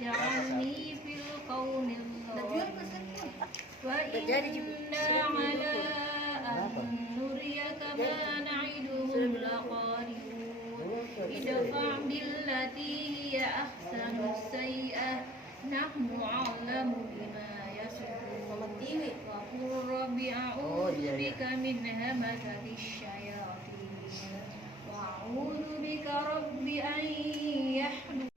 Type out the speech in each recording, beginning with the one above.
تجعلني في القوم الظالمين وإنا على أن نريك ما نعدهم لقادرون ادفع بالتي هي أحسن السيئة نحن أعلم بما يصفون وقل رب أعوذ بك من همزة الشياطين وأعوذ بك رب أن يحضرون.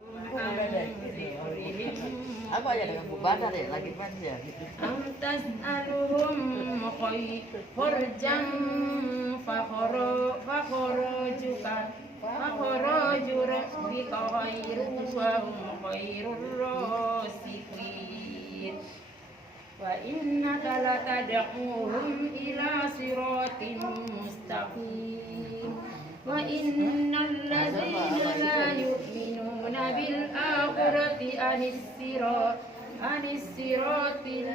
Apa ya dengan bubana deh lagi pas ya. Amtas aluhum khurjam fakhraju rabbika khairun wa hum khairur rasikin wa innaka latad'uhum ila siratin mustaqim wa innal ladzina la yu'minuna bil akhirati anis sirati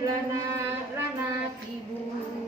lana kibun